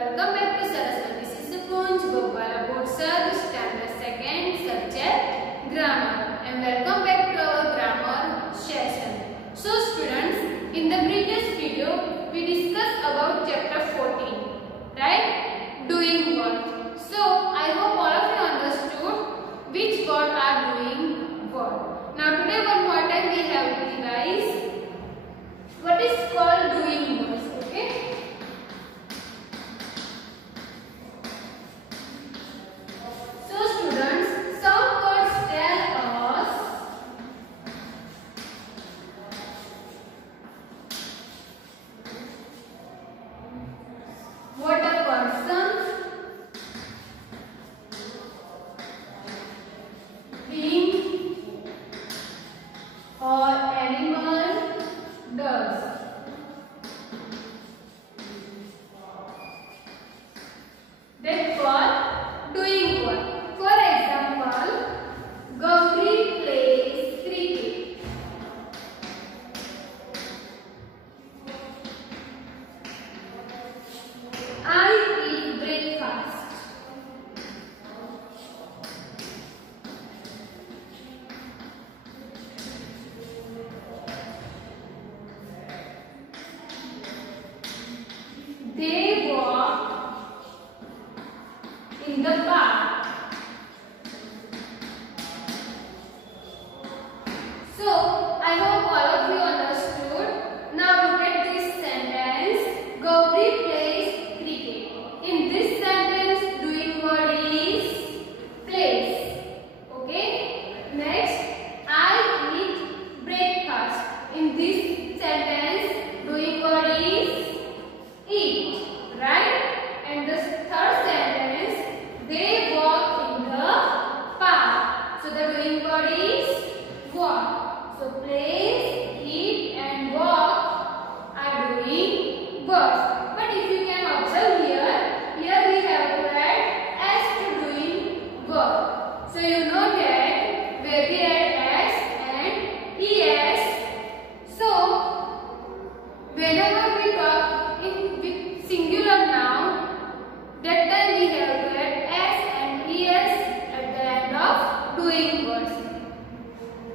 Welcome back to Saraswati Sisukunj Bobala Board Sir, Standard 2nd, subject Grammar, and welcome back to our grammar session. So students, in the previous video we discussed about chapter 14, right? Doing work. So I hope all of you understood which word are doing work. Now today one more time we have to revise what is called doing words. Okay. What a person, being or animal does. That's called doing work. For example, Gauri plays cricket. I eat breakfast. They walk in the park. So, I hope all of you understood. Now look at this sentence. Gauri plays cricket. In this sentence, doing word is plays. Okay. Next, I eat breakfast. In this sentence, doing word is eat. Right? And the third sentence, they walk in the park. So the doing word is walk. So plays, eat and walk are doing words. But if you can observe here we have to add s to doing verb. So you know that where we add s and es. So whenever we talk with singular noun, that time we have to add s and es at the end of doing words.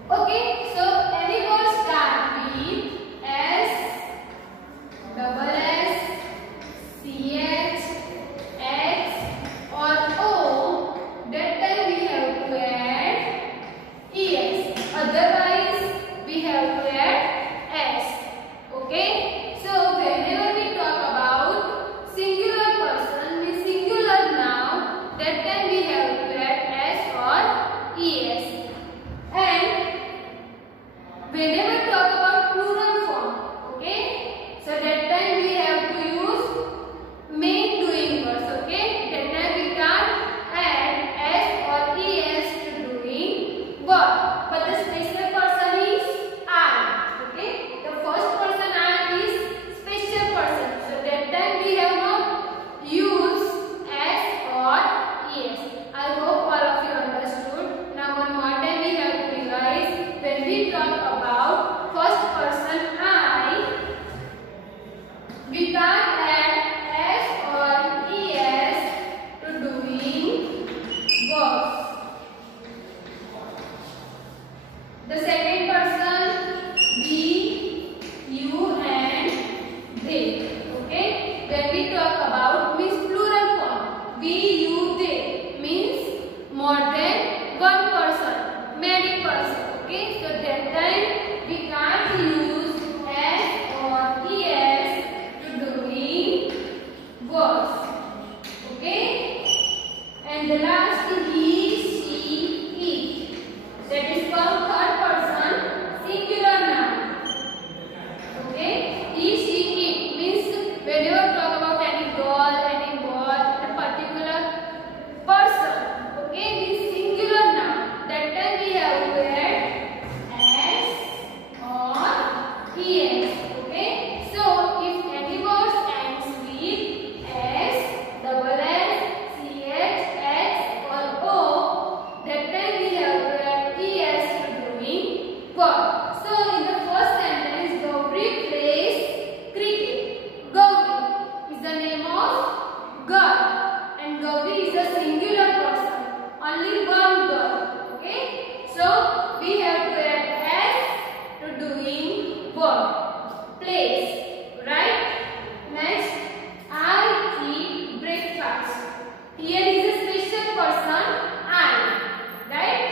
Okay, so any word start with s, double s, girl, and Gauri is a singular person, only one girl. Okay, so we have to add s to doing work. Place, right? Next, I eat breakfast. Here is a special person, I. Right?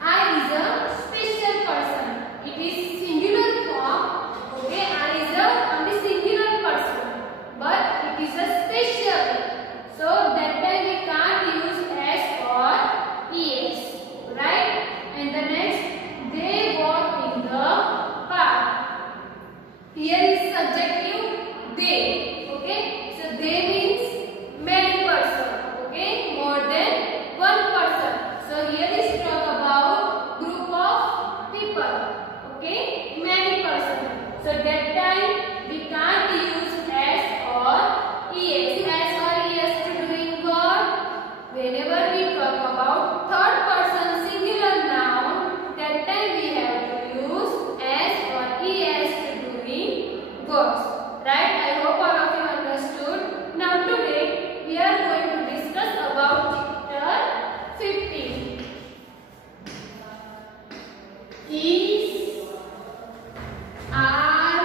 I is a special person. It is singular form. Okay, I is a only singular person, but it is a special. So that time we can't use s or es. Right? And the next, they walk in the park. Here is subjective they. Okay, so they means many person. Okay, more than one person. So here is talk about group of people. Okay, many person. So that time we can't use s or es. S or es to doing what? Whenever we talk about third person singular noun, that time we have to use s or es to doing words. Right? I hope all of you understood. Now today we are going to discuss about chapter 15. Is, are,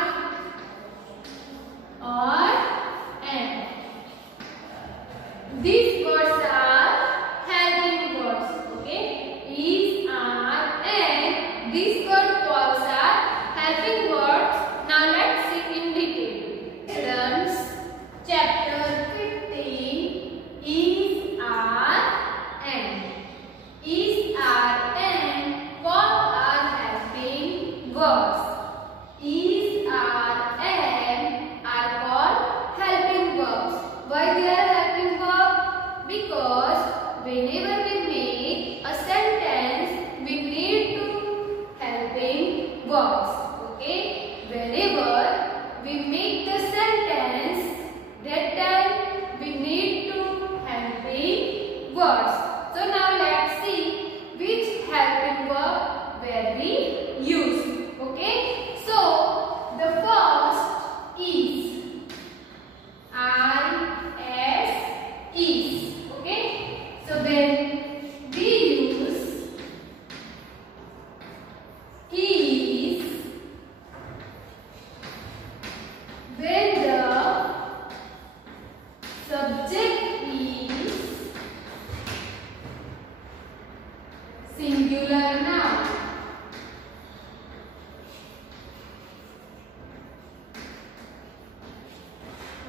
or, and. These words are helping words. Okay? Is, are, and. These word words are helping words. Now let's see in detail. Students, chapter 15 is, are, and. Is, are, and what are helping words. Is, are, and are called helping verbs. Why they are helping verbs? Because whenever we make a sentence, we need to helping verbs. Okay? Whenever we make the sentence, that time we need to helping words. So now let's see which helping verb where we use. Okay? So the first is. Is. Okay? So when we use is, when the subject is singular noun.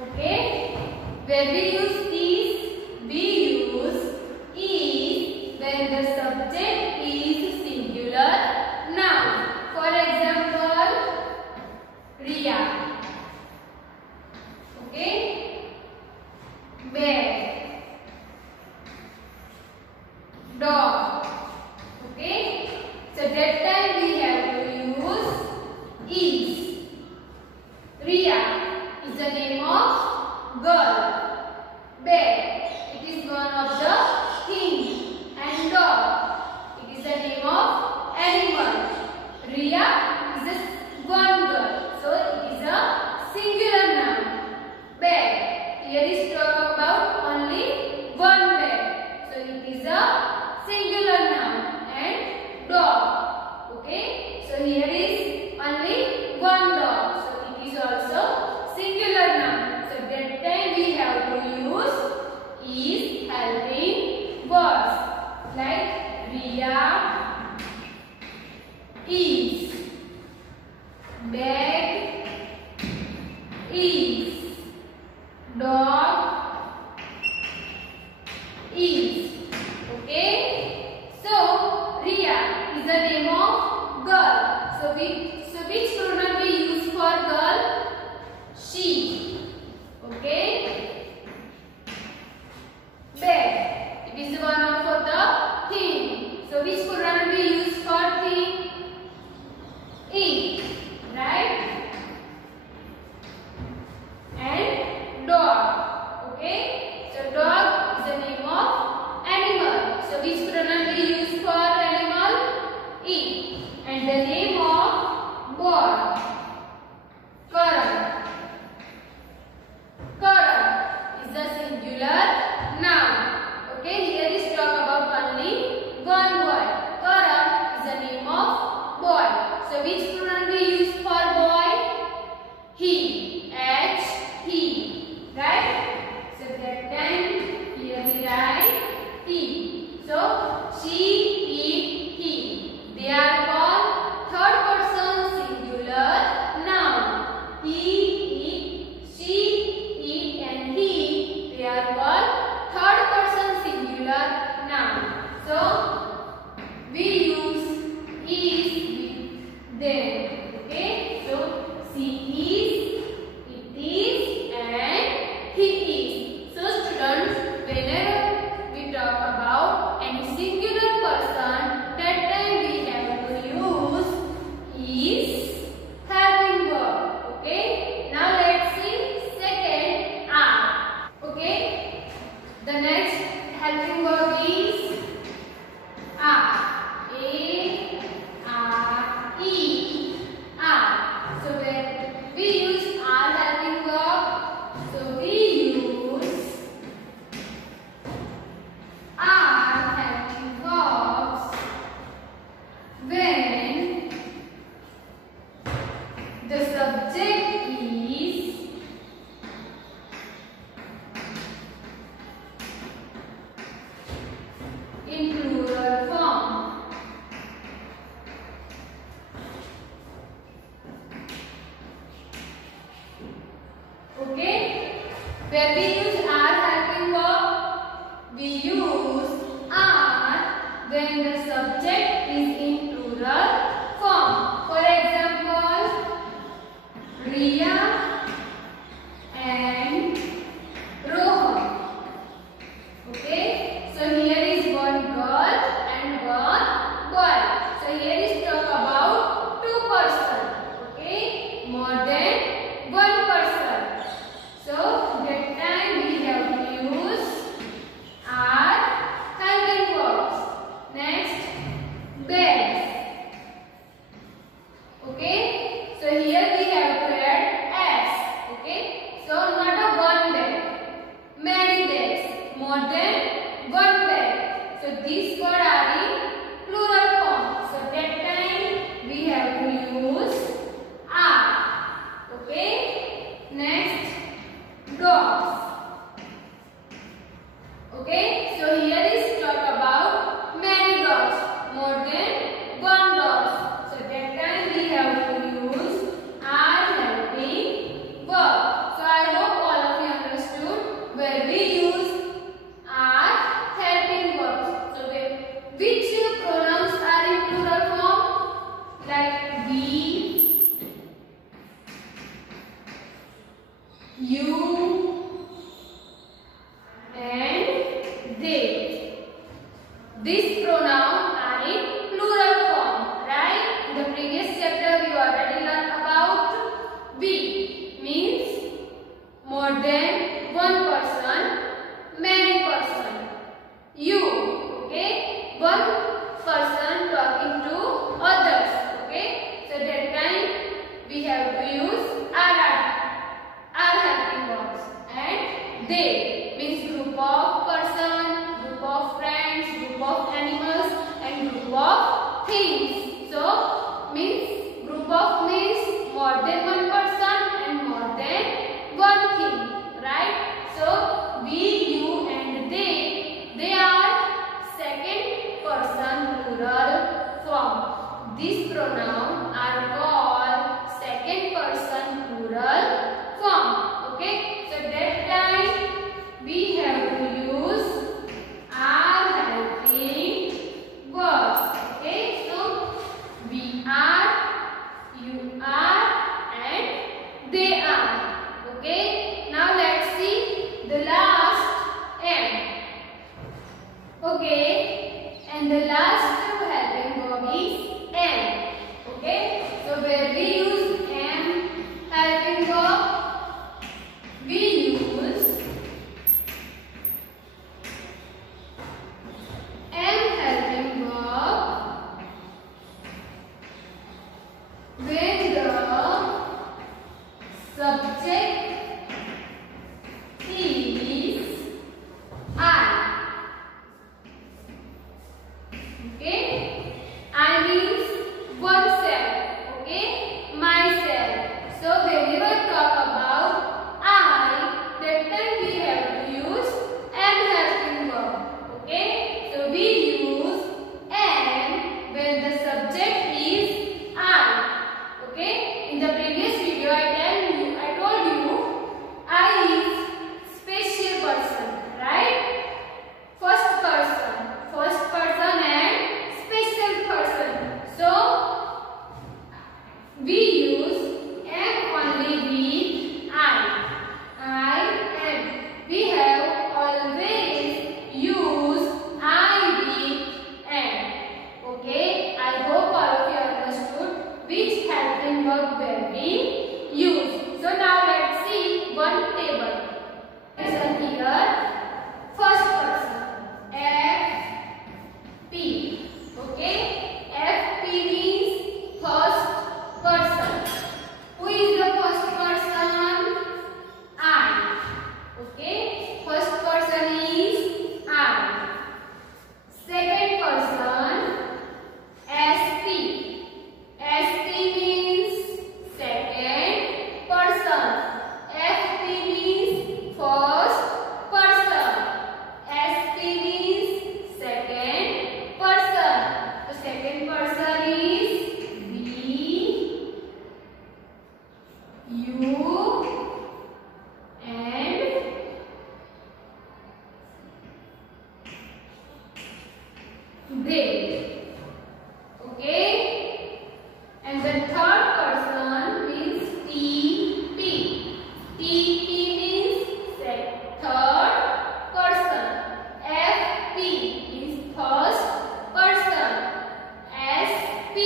Okay? When we use when the subject is singular noun. For example, Riya. Okay? Bear. Dog. Okay? So that time we have to use is. Riya is the name of girl. Bear, it is one of the things. And dog, it is the name of animal. Riya is a one girl, so it is a singular noun. Bear, here is talk about only one bear, so it is a singular noun. And dog, okay, so here is only one dog, so it is also singular noun. So that time we have to use is helping words. Like Riya is, bag is, dog is. Okay? So Riya is the name of girl. So which pronoun we use for girl? She. Okay? Bag. It is one of the thing. So which pronoun we use for thing? It. Right? And dog. Okay? So dog is the name of animal. So which pronoun we use for animal? It. And the name of helping verb is are. A R E are. So when we use are helping verb, so we use are helping verbs when the subject is in plural form. Okay? Where we use are helping verb, we use are when the subject is in plural form. For example, Riya and Rohan. Okay? So here is one girl and one boy. So here is talk about two persons. Okay? More than one person. So that time we have to use are helping verbs. Next, beds. Okay? So here we have to add s. Okay? So not a one bed. Many beds. More than one bed. So these words are in plural form. So that time we have to use are. Okay? Next, dogs. Okay? So here is talk about many dogs. More than one dogs. So that time we have to use are helping verb. So I hope all of you understood where we use are helping verbs. So which pronouns are in plural form? Like we, you, and they. These pronouns are in plural form, right? In the previous chapter we already learned about we means more than one person, many person. You, okay? One person talking to others, okay? So that time we have to use are helping verbs. And they means group of person, group of friends, group of animals, and group of things. So means group of means more than one person and more than one thing, right? So we, you, and they are second person plural form. These pronouns are called second person plural form. Okay? So that time we have to use are helping verbs. Okay? So we they. Okay? And the third person means TP. TP means third person. FP means first person. SP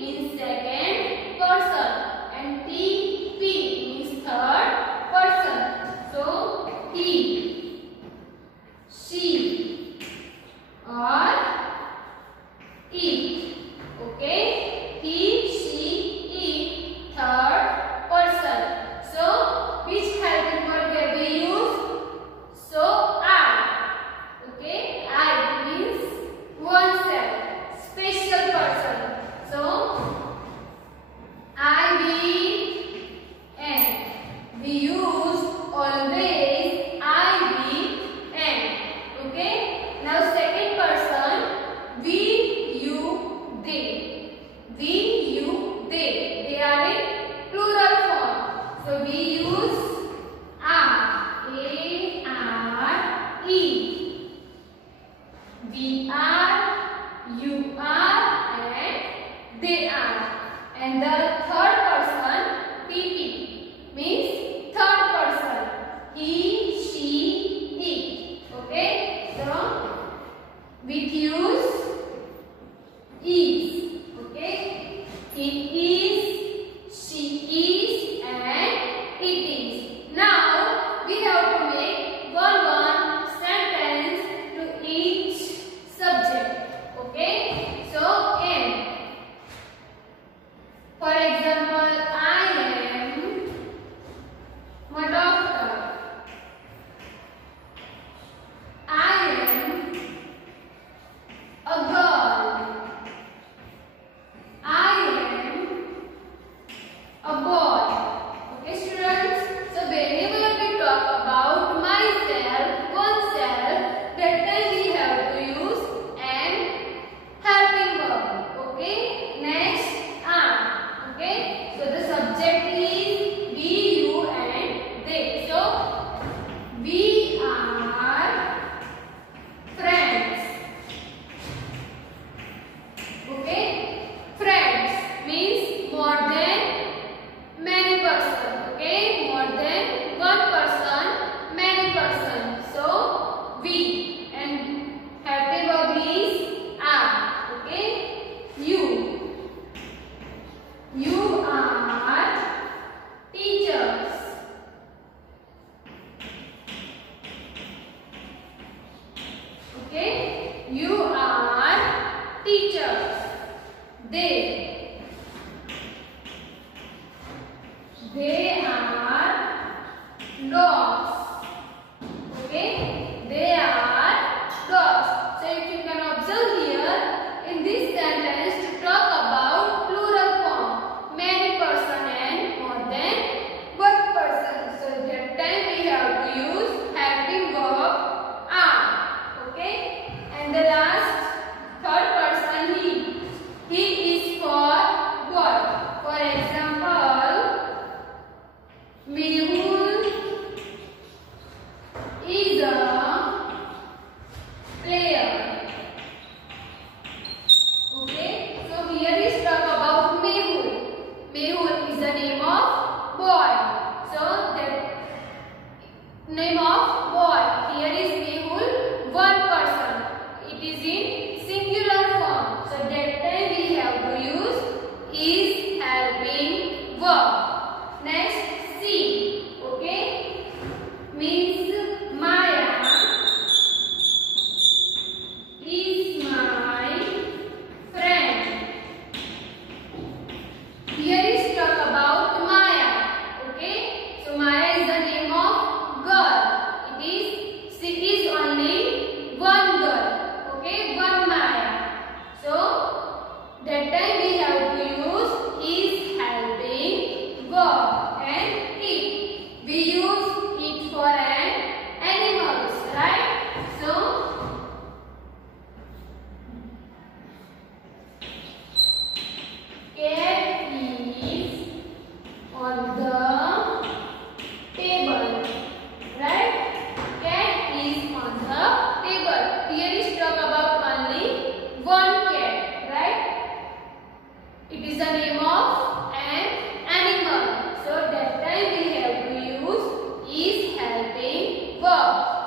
means second person. And TP means third person. So, he, she, or it. Okay? He, she, it, third person. So, which helping word can we use? So, I. Okay? I means oneself, special person. So, I, we, and. We use always I, we, and. Okay? Now, second person, we, you, they. We, you, they. They are in plural form. So we use are. A-R-E. We are, you are, and they are. And the third person, TP, means third person. He, she, it. Okay? So we use is. Okay? He is, she is, and it is. Now we have to make one sentence to each subject. Okay? So am. For example, I am a doctor. I am a girl. I am a boy. Okay, students? So whenever we talk about myself, oneself, that time we have to use am helping verb. Okay? Next, am. Okay? So the subject is we, you, and they. So we are friends. Okay? Friends means more than many person. Okay? More than one person, many person. So we, and helping verb is are. Okay? You. You are teachers. Okay? You are teachers. They are dogs. Okay? They are dogs. So if you can observe here, in this sentence to talk about plural form, many person and more than one person. So that time we have to use helping verb are. Okay? And the last, third person, he. He is for what? For example, Mehul is a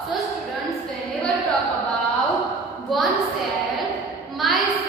So students, whenever talk about oneself, myself,